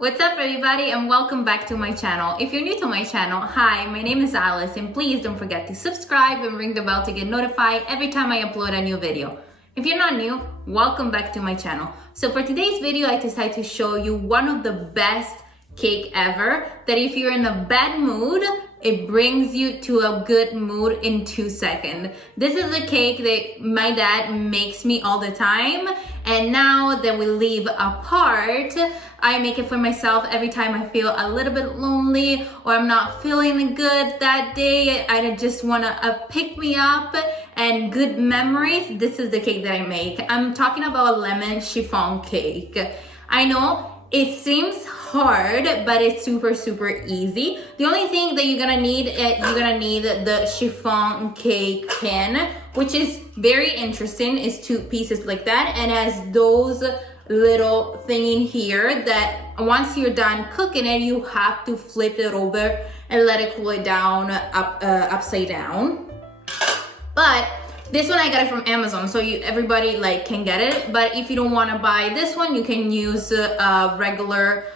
What's up everybody and welcome back to my channel. If you're new to my channel, hi, my name is Alice and please don't forget to subscribe and ring the bell to get notified every time I upload a new video. If you're not new, welcome back to my channel. So for today's video, I decided to show you one of the best cake ever that if you're in a bad mood, it brings you to a good mood in 2 seconds. This is a cake that my dad makes me all the time. And now that we live apart, I make it for myself every time I feel a little bit lonely or I'm not feeling good that day. I just wanna pick me up and good memories. This is the cake that I make. I'm talking about a lemon chiffon cake. I know it seems hard, but it's super easy. The only thing that you're gonna need the chiffon cake pan, which is very interesting. It's 2 pieces like that and has those little thing in here that once you're done cooking it, you have to flip it over and let it cool it down upside down. But this one I got it from Amazon, so everybody can get it. But if you don't want to buy this one, you can use a regular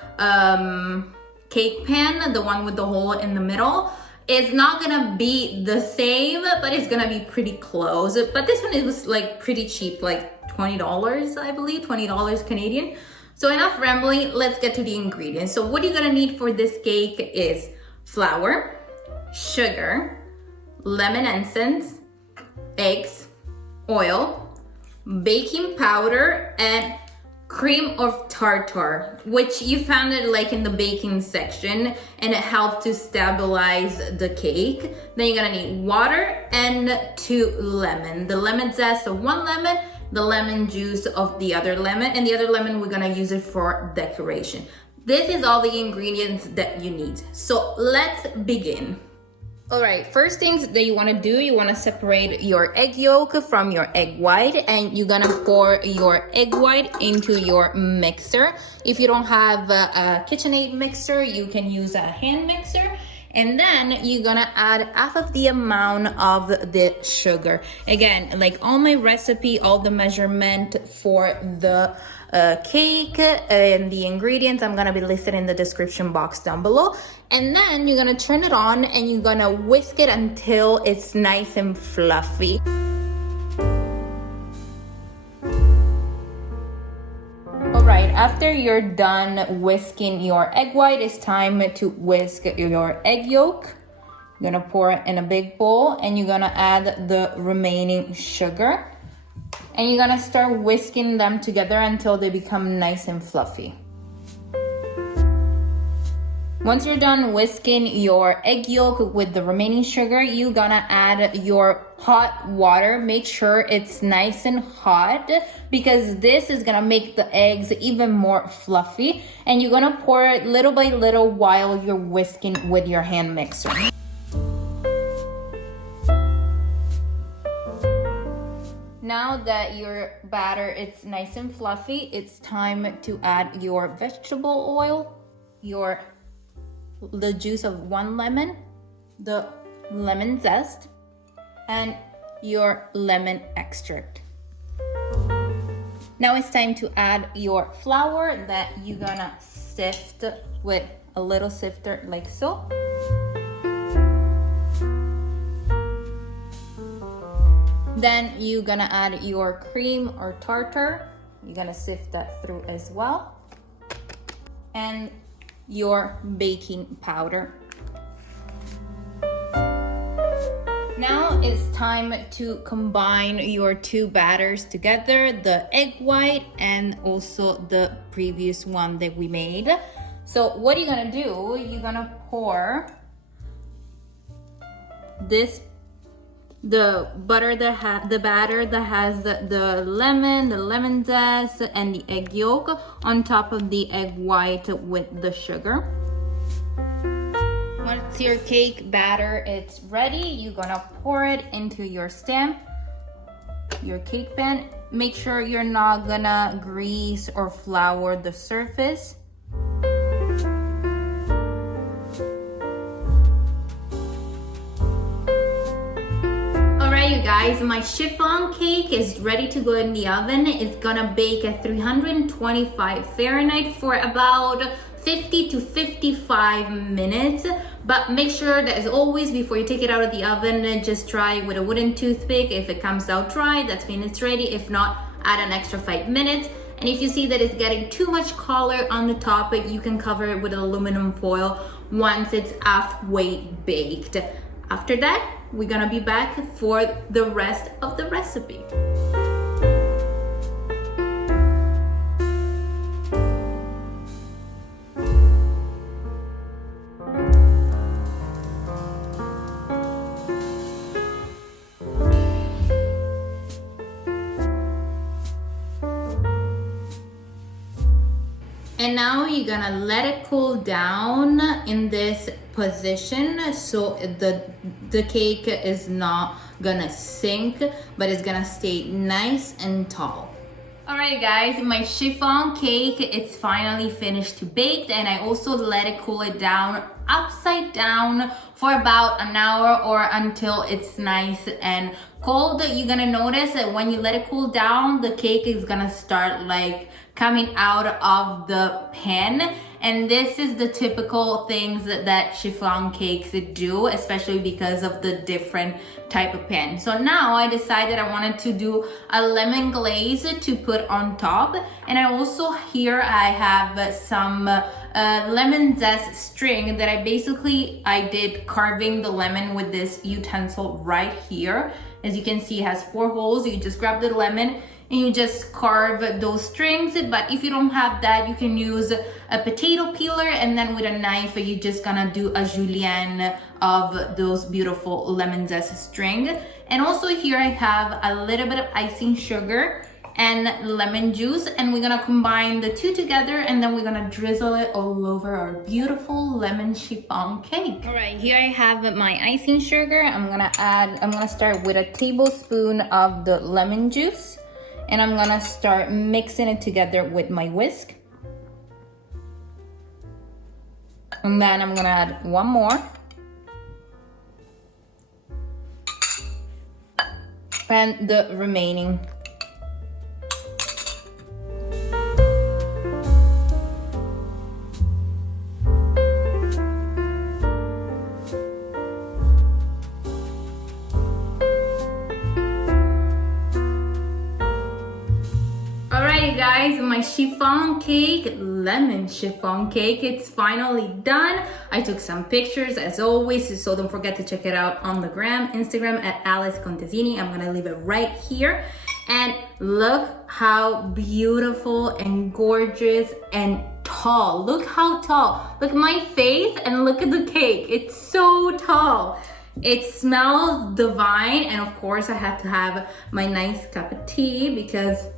cake pan, the one with the hole in the middle. It's not gonna be the same, but it's gonna be pretty close. But this one, it was pretty cheap, like $20, I believe, $20 Canadian. So enough rambling, let's get to the ingredients. So what you're gonna need for this cake is flour, sugar, lemon essence, eggs, oil, baking powder, and cream of tartar, which you found it in the baking section, and it helped to stabilize the cake. Then you're gonna need water and 2 lemon. The lemon zest of 1 lemon, the lemon juice of the other lemon, and the other lemon we're gonna use it for decoration. This is all the ingredients that you need. So let's begin. All right, first things that you want to do, you want to separate your egg yolk from your egg white, and you're gonna pour your egg white into your mixer. If you don't have a KitchenAid mixer, you can use a hand mixer. And then you're gonna add half of the amount of the sugar. Again, all my recipe, all the measurement for the cake and the ingredients, I'm gonna be listed in the description box down below. And then you're gonna turn it on and you're gonna whisk it until it's nice and fluffy. Alright, after you're done whisking your egg white, it's time to whisk your egg yolk. You're gonna pour it in a big bowl and you're gonna add the remaining sugar. And you're gonna start whisking them together until they become nice and fluffy. Once you're done whisking your egg yolk with the remaining sugar, you're gonna add your hot water. Make sure it's nice and hot because this is gonna make the eggs even more fluffy. And you're gonna pour it little by little while you're whisking with your hand mixer. Now that your batter is nice and fluffy, it's time to add your vegetable oil, the juice of 1 lemon, the lemon zest, and your lemon extract. Now it's time to add your flour that you're gonna sift with a little sifter like so. Then you're gonna add your cream or tartar. You're gonna sift that through as well. And your baking powder. Now it's time to combine your 2 batters together, the egg white and also the previous one that we made. So what you're gonna do, you're gonna pour the batter that has the lemon zest and the egg yolk on top of the egg white with the sugar. Once your cake batter is ready, you're gonna pour it into your stand, your cake pan. Make sure you're not gonna grease or flour the surface. guys, my chiffon cake is ready to go in the oven. It's gonna bake at 325 Fahrenheit for about 50 to 55 minutes. But make sure that, as always, before you take it out of the oven, just try with a wooden toothpick. If it comes out dry, that's mean it's ready. If not, add an extra 5 minutes. And if you see that it's getting too much color on the top, you can cover it with aluminum foil once it's halfway baked. After that, we're gonna be back for the rest of the recipe. And now you're gonna let it cool down in this position so the cake is not gonna sink, but it's gonna stay nice and tall. Alright guys, my chiffon cake, it's finally finished to bake, and I also let it cool it down upside down for about an hour or until it's nice and cold. You're gonna notice that when you let it cool down, the cake is gonna start like coming out of the pan, and this is the typical things that chiffon cakes do, especially because of the different type of pan. So now I decided I wanted to do a lemon glaze to put on top, and I also here I have some lemon zest string that I did carving the lemon with this utensil right here. As you can see, it has 4 holes. You just grab the lemon and you just carve those strings. But if you don't have that, you can use a potato peeler, and then with a knife you're just gonna do a julienne of those beautiful lemon zest string. And also here I have a little bit of icing sugar and lemon juice, and we're gonna combine the two together, and then we're gonna drizzle it all over our beautiful lemon chiffon cake. All right, here I have my icing sugar. I'm gonna start with a tablespoon of the lemon juice, and I'm gonna start mixing it together with my whisk. And then I'm gonna add one more. And the remaining. Guys, my chiffon cake, lemon chiffon cake, it's finally done. I took some pictures as always, so don't forget to check it out on the Instagram at Alice Contesini. I'm gonna leave it right here. And look how beautiful and gorgeous and tall. Look how tall. Look at my face and look at the cake. It's so tall. It smells divine, and of course I have to have my nice cup of tea because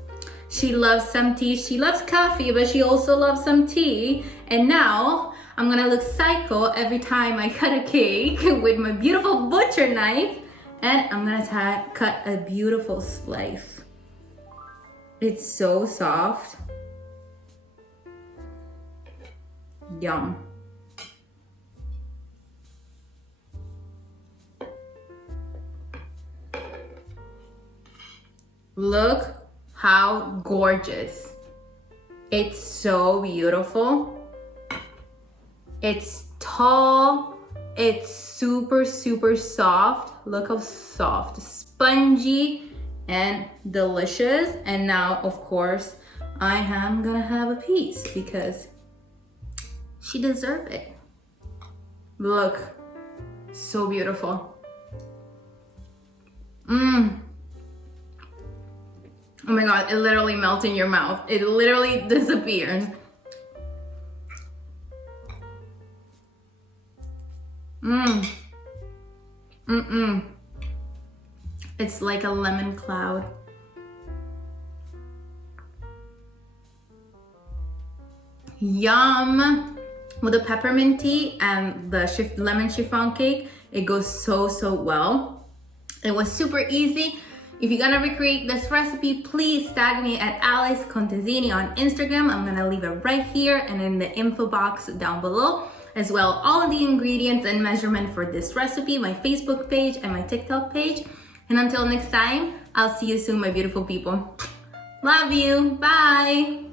she loves some tea. She loves coffee, but she also loves some tea. And now I'm gonna look psycho every time I cut a cake with my beautiful butcher knife, and I'm gonna cut a beautiful slice. It's so soft. Yum. Look how gorgeous. It's so beautiful. It's tall. It's super, super soft. Look how soft, spongy, and delicious. And now, of course, I am gonna have a piece because she deserves it. Look, so beautiful. Oh my God, it literally melts in your mouth. It literally disappears. It's like a lemon cloud. Yum! With the peppermint tea and the lemon chiffon cake, it goes so, so well. It was super easy. If you're gonna recreate this recipe, please tag me at Alice Contesini on Instagram. I'm gonna leave it right here and in the info box down below. As well, all of the ingredients and measurement for this recipe, my Facebook page and my TikTok page. And until next time, I'll see you soon, my beautiful people. Love you, bye.